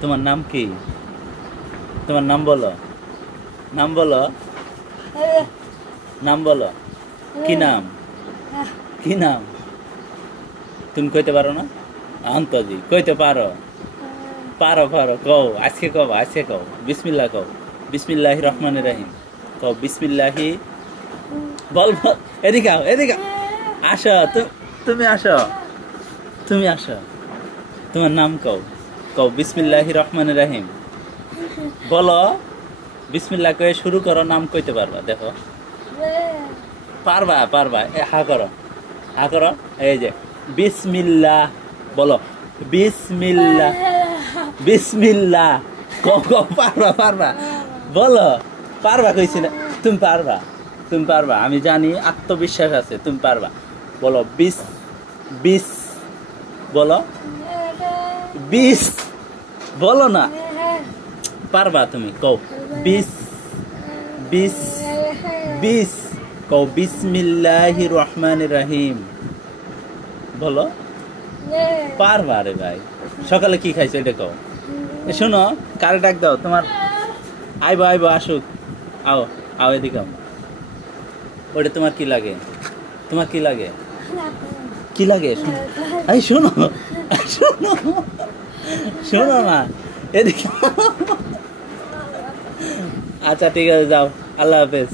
তোমার নাম কি? তোমার নাম বলো, নাম বলো, নাম বলো। কি নাম? কি নাম? তুমি কইতে পারো না? অন্তজি কইতে পারো? পারো পারো, কও আজকে, কও আজকে, কও বিসমিল্লাহ, কও বিসমিল্লাহির রহমানির রহিম, কও বিসমিল্লাহি। বল বল, এদিকে আও, এদিকে আসো, তুমি আসো, তুমি আসো। তোমার নাম কও, কও বিসমিল্লাহির রহমানির রহিম। বলো বিসমিল্লাহ কয়ে শুরু করো, নাম কইতে পারবা? দেখো পারবা, পারবা। হা করো, হা করো। এই যে বিসমিল্লাহ বলো, বিসমিল্লাহ, বিসমিল্লাহ। কও কও, পারবা, পারবা, বলো পারবা, কইছি না? তুমি পারবা, তুমি পারবা, আমি জানি, আত্মবিশ্বাস আছে, তুমি পারবা। বলো বিস, বিস, বলো বিস, বলো না, পারবা তুমি, কও বিস, বিস, বিস, কও বিসমিল্লাহির রহমানির রহিম। বলো পারবা রে ভাই। সকালে কি খাইছো এটা কও। শোনো, কারে ডাক দাও, তোমার আইবো, আইবো, আসুক, আও, আও এদিকে আও। ওটা তোমার কি লাগে? তোমার কি লাগে? কি লাগে? এই শোনো, শোনো, শোনো না, এদিকে। আচ্ছা ঠিক আছে, যাও, আল্লাহ হাফেজ।